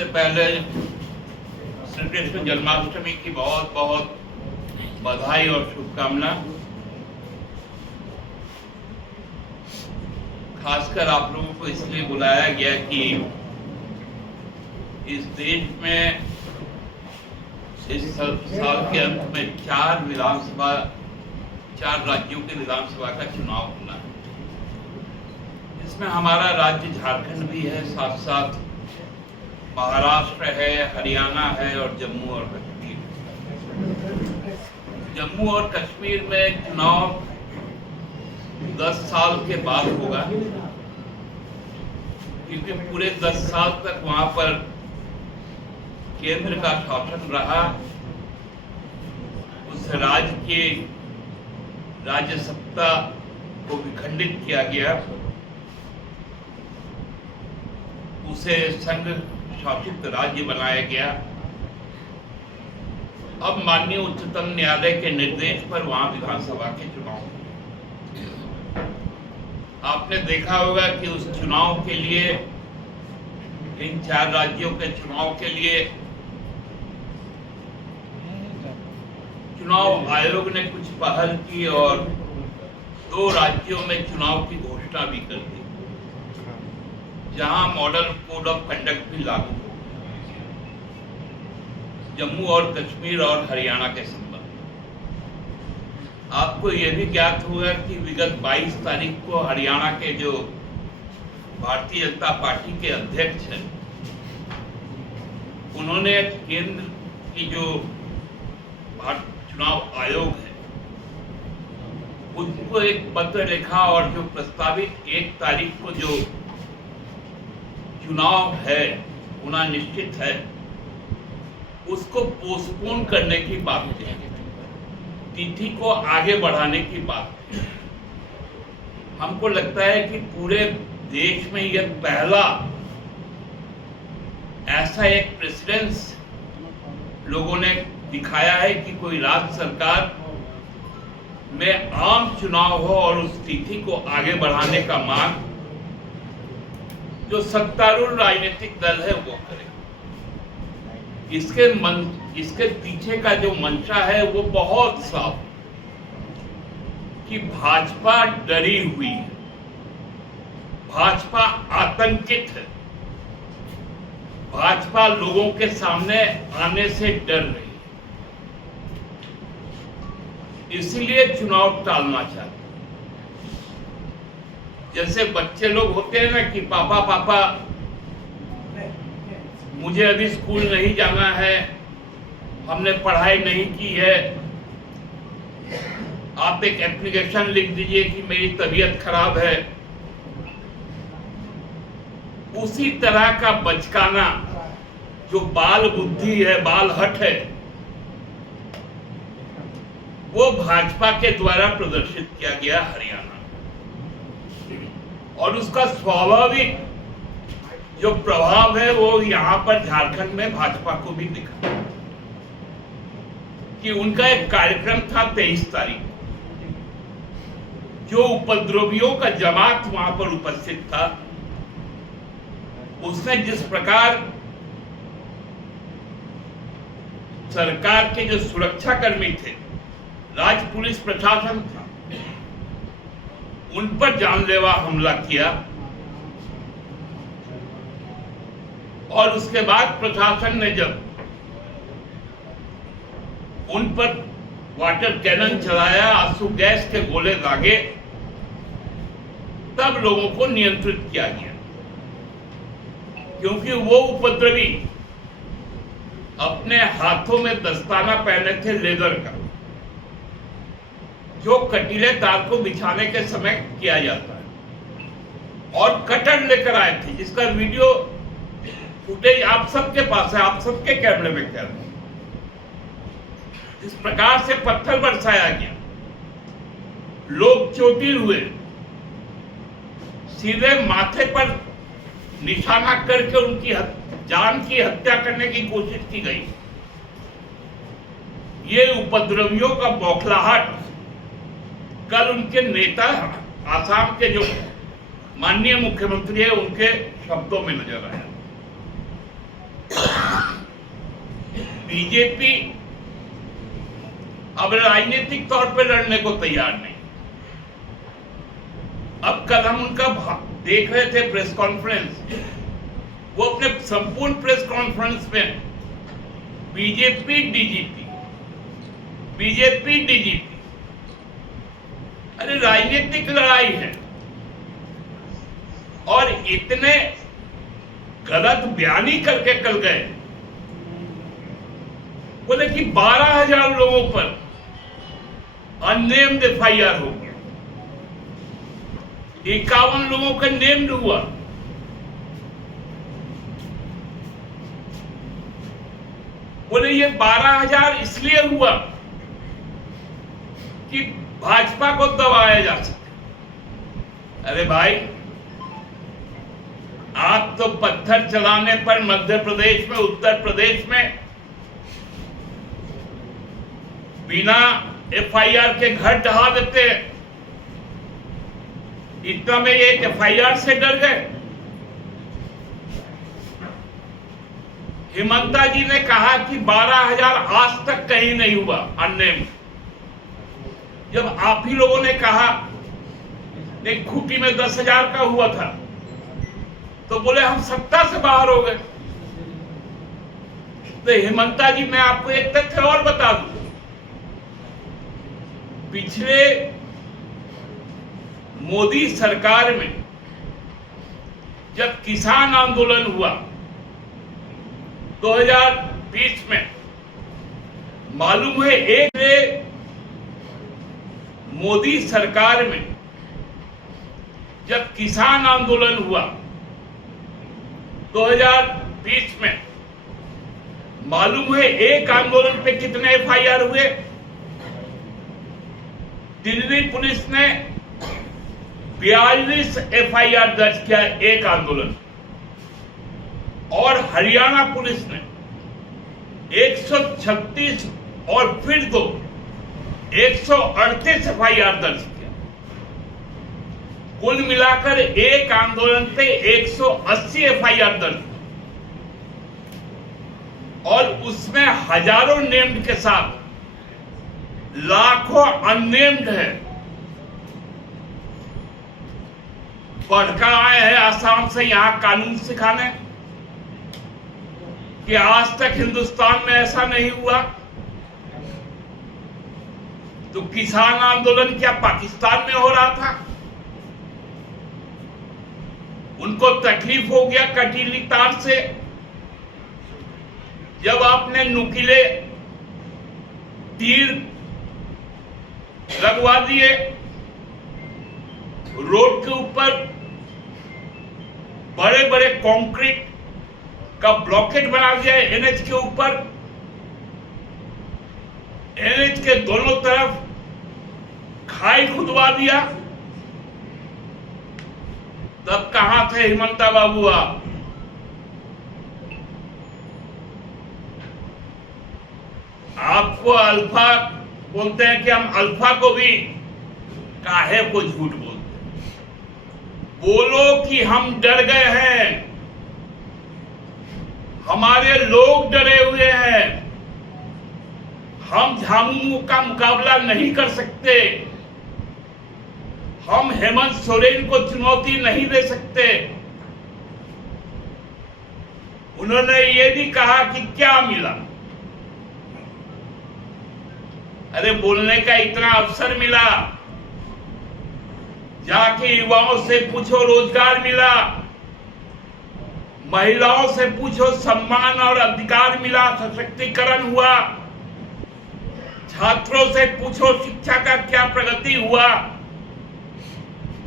सबसे पहले श्री कृष्ण जन्माष्टमी की बहुत बहुत बधाई और शुभकामना। खासकर आप लोगों को इसलिए बुलाया गया कि इस देश में इस साल के अंत में 4 राज्यों के विधानसभा का चुनाव होना है। इसमें हमारा राज्य झारखंड भी है, साथ साथ महाराष्ट्र है, हरियाणा है और जम्मू और कश्मीर। जम्मू और कश्मीर में चुनाव 10 साल के बाद होगा, क्योंकि पूरे 10 साल तक वहां पर केंद्र का शासन रहा। उस राज्य के राज्य सत्ता को विखंडित किया गया, उसे संघ शासित राज्य बनाया गया। अब माननीय उच्चतम न्यायालय के निर्देश पर वहां विधानसभा के चुनाव, आपने देखा होगा कि उस चुनाव के लिए, इन 4 राज्यों के चुनाव के लिए चुनाव आयोग ने कुछ पहल की और 2 राज्यों में चुनाव की घोषणा भी कर दी, जहां मॉडल कोड ऑफ कंडक्ट भी लागू हो, जम्मू और कश्मीर और हरियाणा के संबंध। आपको यह भी ज्ञात होगा कि विगत 22 तारीख को हरियाणा के जो भारतीय जनता पार्टी के अध्यक्ष हैं, उन्होंने केंद्र की जो चुनाव आयोग है उनको एक पत्र लिखा और जो प्रस्तावित 1 तारीख को जो चुनाव है होना निश्चित है, उसको पोस्टपोन करने की बात की, तिथि को आगे बढ़ाने की बात की। हमको लगता है कि पूरे देश में यह पहला ऐसा एक प्रेसिडेंस लोगों ने दिखाया है कि कोई राज्य सरकार में आम चुनाव हो और उस तिथि को आगे बढ़ाने का मांग जो सत्तारूढ़ राजनीतिक दल है वो करे। इसके पीछे का जो मंशा है वो बहुत साफ, कि भाजपा डरी हुई है, भाजपा आतंकित है, भाजपा लोगों के सामने आने से डर रही है, इसीलिए चुनाव टालना चाहते। जैसे बच्चे लोग होते हैं ना कि पापा पापा मुझे अभी स्कूल नहीं जाना है, हमने पढ़ाई नहीं की है, आप एक एप्लीकेशन लिख दीजिए कि मेरी तबीयत खराब है। उसी तरह का बचकाना जो बाल बुद्धि है, बाल हट है, वो भाजपा के द्वारा प्रदर्शित किया गया हरियाणा, और उसका स्वाभाविक जो प्रभाव है वो यहाँ पर झारखंड में भाजपा को भी दिखा, कि उनका एक कार्यक्रम था 23 तारीख, जो उपद्रवियों का जमात वहां पर उपस्थित था, उसने जिस प्रकार सरकार के जो सुरक्षाकर्मी थे, राज्य पुलिस प्रशासन था, उन पर जानलेवा हमला किया, और उसके बाद प्रशासन ने जब उन पर वाटर कैनन चलाया, आंसू गैस के गोले दागे, तब लोगों को नियंत्रित किया गया, क्योंकि वो उपद्रवी अपने हाथों में दस्ताना पहने थे लेदर का, जो कटीले तार को बिछाने के समय किया जाता है, और कटर लेकर आए थे, जिसका वीडियो फुटेज आप सबके पास है, आप सबके कैमरे में कैद है। इस प्रकार से पत्थर बरसाया गया, लोग चोटिल हुए, सीधे माथे पर निशाना करके उनकी जान की हत्या करने की कोशिश की गई। ये उपद्रवियों का बौखलाहट कल उनके नेता, आसाम के जो माननीय मुख्यमंत्री है, उनके शब्दों में नजर आया। बीजेपी अब राजनीतिक तौर पे लड़ने को तैयार नहीं। अब कल हम उनका देख रहे थे प्रेस कॉन्फ्रेंस, वो अपने संपूर्ण प्रेस कॉन्फ्रेंस में बीजेपी डीजीपी, बीजेपी डीजीपी। अरे राजनीतिक लड़ाई है और इतने गलत बयानी करके कल गए, बोले कि 12,000 लोगों पर अननेम्ड एफआईआर हो गया, 51 लोगों का नेम्ड हुआ। बोले ये 12,000 इसलिए हुआ कि भाजपा को दबाया जा सके। अरे भाई, आप तो पत्थर चलाने पर मध्य प्रदेश में, उत्तर प्रदेश में बिना एफआईआर के घर ढहा देते हैं। इतना में एक एफआईआर से डर गए। हिमंता जी ने कहा कि 12,000 आज तक कहीं नहीं हुआ अननेम्ड। जब आप ही लोगों ने कहा एक खूंटी में 10,000 का हुआ था, तो बोले हम सत्ता से बाहर हो गए। तो हिमंता जी, मैं आपको एक तथ्य और बता दूं, पिछले मोदी सरकार में जब किसान आंदोलन हुआ 2020 में, मालूम है एक मोदी सरकार में जब किसान आंदोलन हुआ 2020 में, मालूम है एक आंदोलन पे कितने एफआईआर हुए? दिल्ली पुलिस ने 42 एफआईआर दर्ज किया एक आंदोलन, और हरियाणा पुलिस ने 136 और फिर 138 एफआईआर दर्ज किया। कुल मिलाकर एक आंदोलन पे 180 एफआईआर दर्ज, और उसमें हजारों नेम्ड के साथ लाखों अननेम्ड है। पढ़कर आए हैं आसाम से यहां कानून सिखाने कि आज तक हिंदुस्तान में ऐसा नहीं हुआ। तो किसान आंदोलन क्या पाकिस्तान में हो रहा था? उनको तकलीफ हो गया कटीली तार से, जब आपने नुकीले तीर लगवा दिए, रोड के ऊपर बड़े बड़े कंक्रीट का ब्लॉकेट बना दिया एनएच के ऊपर, एनएच के दोनों तरफ खाई खुदवा दिया। तब कहां थे हिमंता बाबू आप? आपको अल्फा बोलते हैं कि हम अल्फा को भी काहे को झूठ बोलते हैं। बोलो कि हम डर गए हैं, हमारे लोग डरे हुए हैं, हम झामुमो का मुकाबला नहीं कर सकते, हम हेमंत सोरेन को चुनौती नहीं दे सकते। उन्होंने ये भी कहा कि क्या मिला? अरे बोलने का इतना अवसर मिला, जाके युवाओं से पूछो रोजगार मिला, महिलाओं से पूछो सम्मान और अधिकार मिला, सशक्तिकरण हुआ, छात्रों से पूछो शिक्षा का क्या प्रगति हुआ,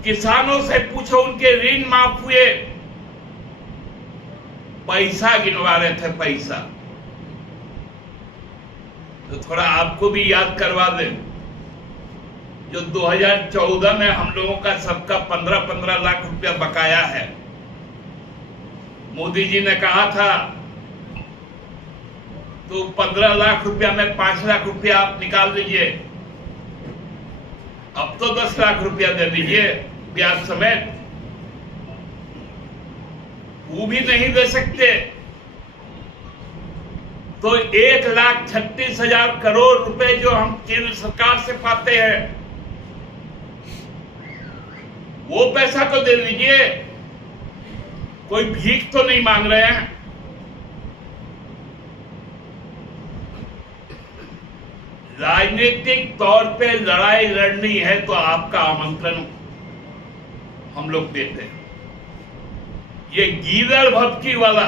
किसानों से पूछो उनके ऋण माफ हुए। पैसा गिनवा रहे थे, पैसा। तो थोड़ा आपको भी याद करवा दें, जो 2014 में हम लोगों का सबका 15-15 लाख रुपया बकाया है। मोदी जी ने कहा था तो 15 लाख रुपया में 5 लाख रुपया आप निकाल लीजिए, अब तो 10 लाख रुपया दे दीजिए ब्याज समेत। वो भी नहीं दे सकते तो 1,36,000 करोड़ रुपए जो हम केंद्र सरकार से पाते हैं, वो पैसा तो दे दीजिए। कोई भीख तो नहीं मांग रहे हैं। राजनीतिक तौर पे लड़ाई लड़नी है तो आपका आमंत्रण हम लोग देते हैं। ये गीदड़ भपकी वाला,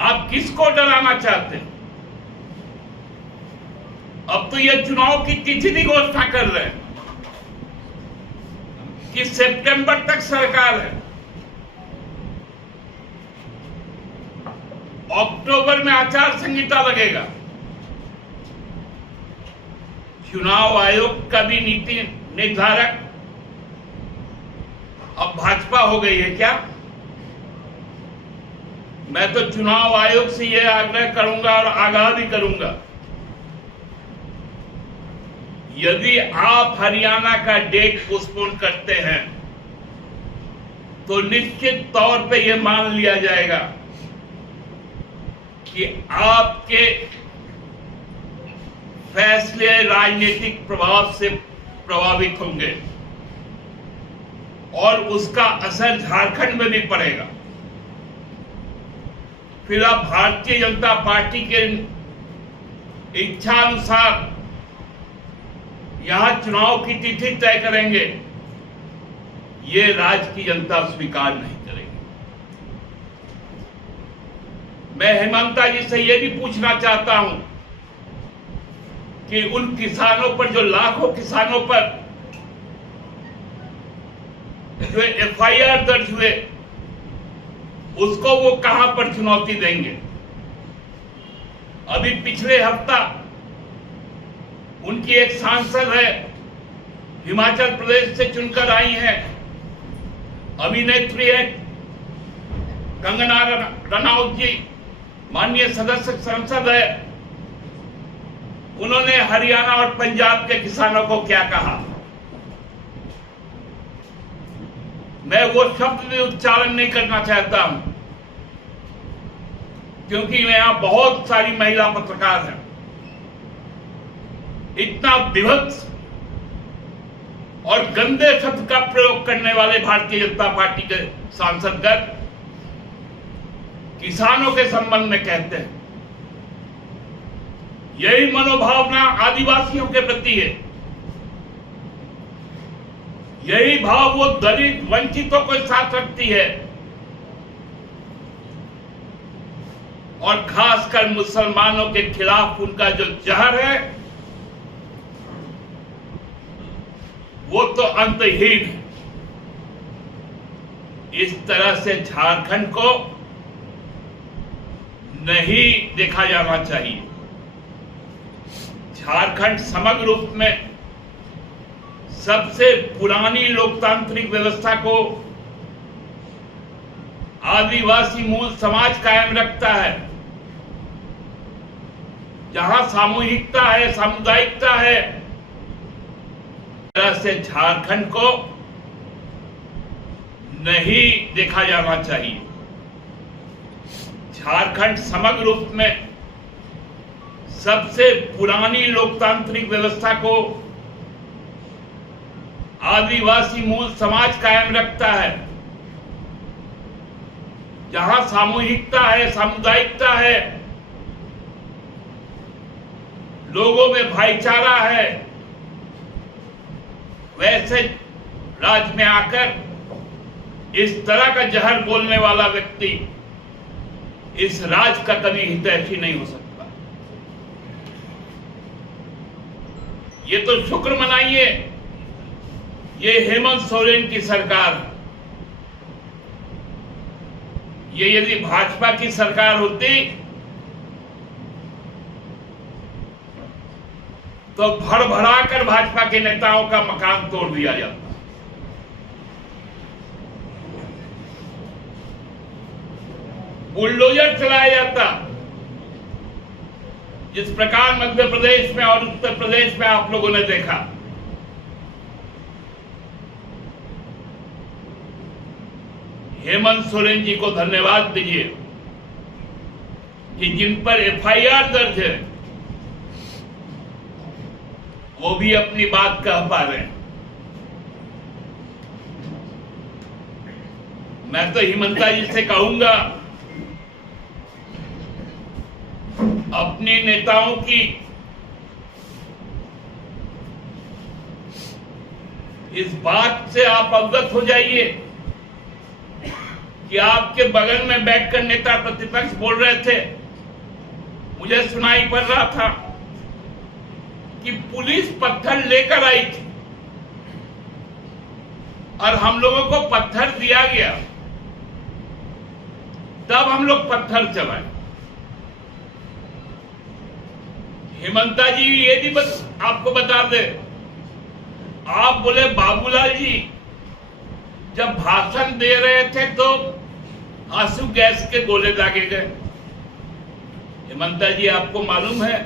आप किसको डराना चाहते हैं? अब तो ये चुनाव की तिथि की घोषणा कर रहे हैं कि सितंबर तक सरकार है, अक्टूबर में आचार संहिता लगेगा। चुनाव आयोग का भी नीति निर्धारक अब भाजपा हो गई है क्या? मैं तो चुनाव आयोग से यह आग्रह करूंगा और आगाह भी करूंगा, यदि आप हरियाणा का डेट पोस्टपोन करते हैं तो निश्चित तौर पे यह मान लिया जाएगा कि आपके फैसले राजनीतिक प्रभाव से प्रभावित होंगे और उसका असर झारखंड में भी पड़ेगा। फिर आप भारतीय जनता पार्टी के इच्छा अनुसार यहां चुनाव की तिथि तय करेंगे, ये राज्य की जनता स्वीकार नहीं करेगी। मैं हेमंता जी से यह भी पूछना चाहता हूं कि उन किसानों पर, जो लाखों किसानों पर जो एफआईआर दर्ज हुए, उसको वो कहां पर चुनौती देंगे? अभी पिछले हफ्ता उनकी एक सांसद है, हिमाचल प्रदेश से चुनकर आई हैं, अभिनेत्री है कंगना रनौत जी, माननीय सदस्य संसद है। उन्होंने हरियाणा और पंजाब के किसानों को क्या कहा? मैं वो शब्द भी उच्चारण नहीं करना चाहता हूं, क्योंकि यहां बहुत सारी महिला पत्रकार हैं। इतना विभत्स और गंदे शब्द का प्रयोग करने वाले भारतीय जनता पार्टी के सांसदगण किसानों के संबंध में कहते हैं। यही मनोभावना आदिवासियों के प्रति है, यही भाव वो दलित वंचितों को साथ रखती है और खासकर मुसलमानों के खिलाफ उनका जो जहर है वो तो अंतहीन है। इस तरह से झारखंड को नहीं देखा जाना चाहिए। झारखंड समग्र रूप में सबसे पुरानी लोकतांत्रिक व्यवस्था को आदिवासी मूल समाज कायम रखता है, जहां सामूहिकता है, सामुदायिकता है। तरह से झारखंड को नहीं देखा जाना चाहिए। झारखंड समग्र रूप में सबसे पुरानी लोकतांत्रिक व्यवस्था को आदिवासी मूल समाज कायम रखता है, जहां सामूहिकता है, सामुदायिकता है, लोगों में भाईचारा है। वैसे राज्य में आकर इस तरह का जहर बोलने वाला व्यक्ति इस राज्य का कभी हितैषी नहीं हो सकता। ये तो शुक्र मनाइए, ये हेमंत सोरेन की सरकार। ये यदि भाजपा की सरकार होती तो भड़भड़ाकर भाजपा के नेताओं का मकान तोड़ दिया जाता। बुलडोजर चलाया जाता। जिस प्रकार मध्य प्रदेश में और उत्तर प्रदेश में आप लोगों ने देखा, हेमंत सोरेन जी को धन्यवाद दीजिए कि जिन पर एफआईआर दर्ज है वो भी अपनी बात कह पा रहे हैं। मैं तो हिमंता जी से कहूंगा, अपने नेताओं की इस बात से आप अवगत हो जाइए कि आपके बगल में बैठकर नेता प्रतिपक्ष बोल रहे थे, मुझे सुनाई पड़ रहा था कि पुलिस पत्थर लेकर आई थी और हम लोगों को पत्थर दिया गया, तब हम लोग पत्थर चलाए। हेमंता जी ये भी आपको बता दे, आप बोले बाबूलाल जी जब भाषण दे रहे थे तो आंसू गैस के गोले दागे गए। हेमंता जी आपको मालूम है,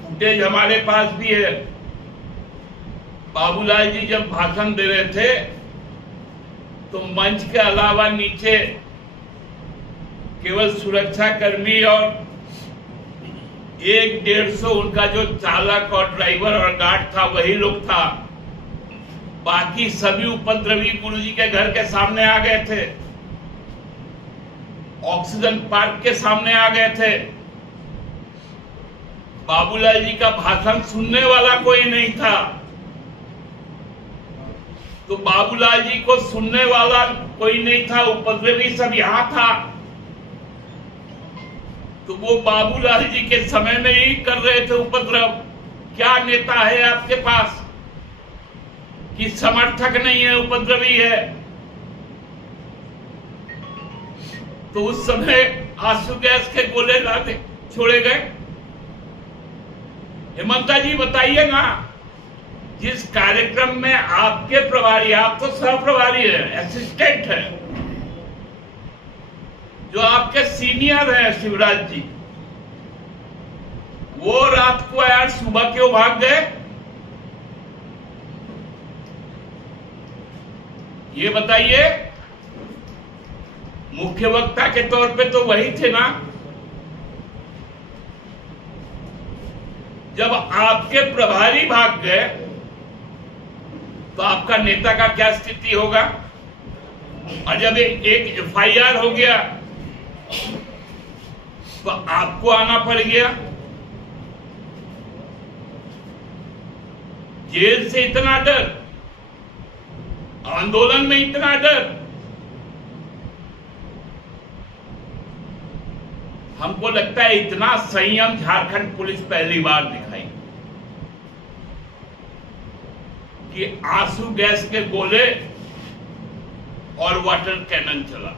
फुटेज हमारे पास भी है, बाबूलाल जी जब भाषण दे रहे थे तो मंच के अलावा नीचे केवल सुरक्षा कर्मी और 100-150 उनका जो चालक और ड्राइवर और गार्ड था वही लोग था, बाकी सभी उपद्रवी गुरुजी के घर के सामने आ गए थे, ऑक्सीजन पार्क के सामने आ गए थे। बाबूलाल जी का भाषण सुनने वाला कोई नहीं था, तो बाबूलाल जी को सुनने वाला कोई नहीं था, उपद्रवी सब यहां था, तो वो बाबूलाल जी के समय में ही कर रहे थे उपद्रव। क्या नेता है आपके पास कि समर्थक नहीं है, उपद्रवी है? तो उस समय आंसू गैस के गोले लाते छोड़े गए। हेमंता जी बताइए ना, जिस कार्यक्रम में आपके प्रभारी, आप तो सह प्रभारी है, असिस्टेंट है, जो आपके सीनियर है शिवराज जी, वो रात को यार सुबह क्यों भाग गए? ये बताइए। मुख्य वक्ता के तौर पे तो वही थे ना। जब आपके प्रभारी भाग गए तो आपका नेता का क्या स्थिति होगा? और जब एक एफआईआर हो गया तो आपको आना पड़ गया। जेल से इतना डर, आंदोलन में इतना डर। हमको लगता है इतना संयम झारखंड पुलिस पहली बार दिखाई कि आंसू गैस के गोले और वाटर कैनन चला।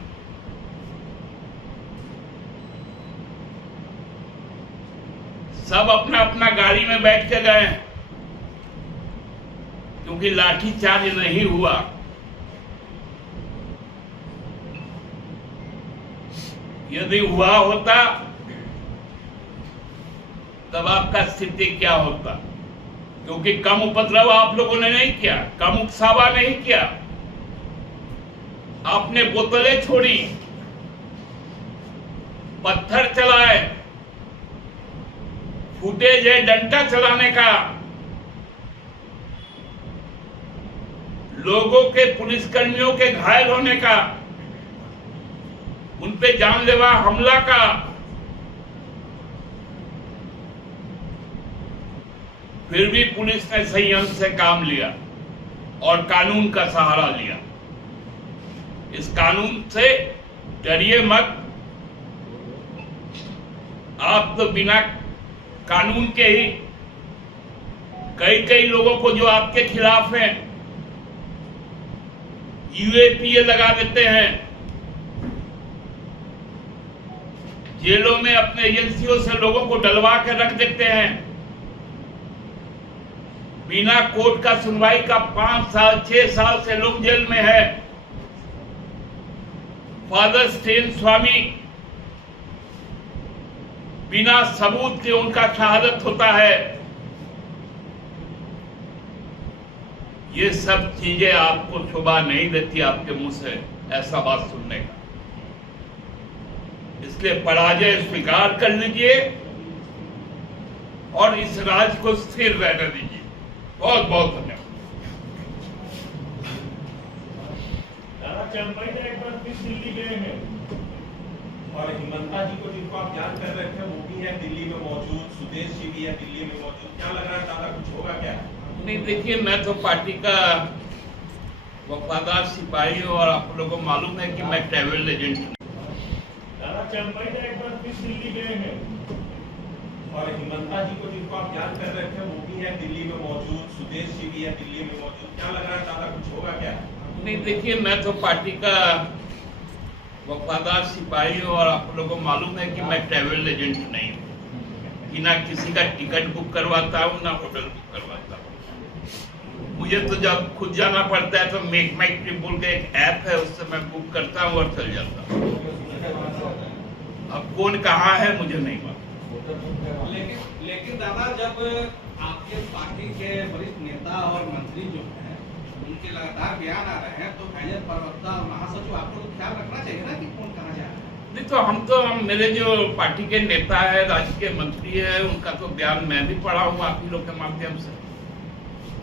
सब अपना अपना गाड़ी में बैठ के गए, क्योंकि लाठीचार्ज नहीं हुआ। यदि हुआ होता तब आपका स्थिति क्या होता? क्योंकि कम उपद्रव आप लोगों ने नहीं किया, कम उकसावा नहीं किया, आपने बोतलें छोड़ी, पत्थर चलाए, फुटेज है डंडा चलाने का, लोगों के, पुलिसकर्मियों के घायल होने का, उन पे जानलेवा हमला का। फिर भी पुलिस ने संयम से काम लिया और कानून का सहारा लिया। इस कानून से डरिए मत। आप तो बिना कानून के ही कई लोगों को जो आपके खिलाफ हैं यूएपीए लगा देते हैं, जेलों में अपने एजेंसियों से लोगों को डलवा के रख देते हैं, बिना कोर्ट का सुनवाई का 5 साल 6 साल से लोग जेल में है। फादर स्टेन स्वामी बिना सबूत के उनका शहादत होता है। ये सब चीजें आपको शोभा नहीं देती आपके मुंह से। ऐसा बात सुनने का। इसलिए पराजय स्वीकार कर लीजिए और इस राज्य को स्थिर रहने दीजिए। बहुत बहुत धन्यवाद। चंपाई एक बार फिर दिल्ली गए हैं और हिमंता जी को जिनको आप याद कर रहे थे वो भी है दिल्ली में मौजूद, सुदेश जी भी है दिल्ली में मौजूद। क्या लग रहा है दादा, कुछ होगा क्या? नहीं, देखिए, मैं तो पार्टी का वफादार सिपाही हूँ और आप लोगों को मालूम है कि मैं ट्रैवल एजेंट हूँ। दादा चंपाई एक बार फिर दिल्ली गए हैं और हिमंता जी को जिनको आप याद कर रहे थे वो भी है दिल्ली में मौजूद, सुदेश जी भी है दिल्ली में मौजूद। क्या लग रहा है दादा, कुछ होगा क्या? नहीं, देखिए, मैं तो पार्टी का वफादार सिपाही हूँ और आप लोगों को मालूम है कि मैं ट्रैवल एजेंट नहीं हूँ कि ना किसी का टिकट बुक करवाता हूँ ना होटल बुक करवाता हूँ। मुझे तो जब खुद जाना पड़ता है तो मेक माई ट्रिप बोल के एक ऐप है, उससे मैं बुक करता हूँ और चल जाता हूँ। अब कौन कहाँ है मुझे नहीं मालूम। लेकिन दादा, जब आपके पार्टी के वरिष्ठ नेता और मंत्री जो हैं उनके लगातार बयान आ रहे हैं तो एज प्रवक्ता और महासचिव आपको तो ख्याल रखना चाहिए ना कि कौन कहाँ जा रहा है। नहीं तो हम मेरे जो पार्टी के नेता है, राज्य के मंत्री है, उनका तो बयान मैं भी पढ़ा हूँ आप ही लोग के माध्यम से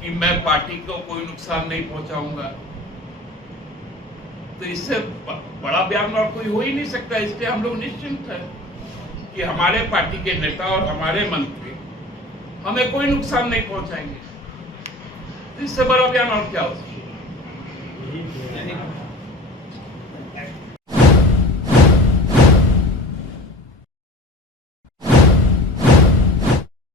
कि मैं पार्टी को कोई नुकसान नहीं पहुंचाऊंगा। तो इससे बड़ा बयान और कोई हो ही नहीं सकता। इसलिए हम लोग निश्चिंत है कि हमारे पार्टी के नेता और हमारे मंत्री हमें कोई नुकसान नहीं पहुंचाएंगे। इससे बड़ा बयान और क्या हो सकता है।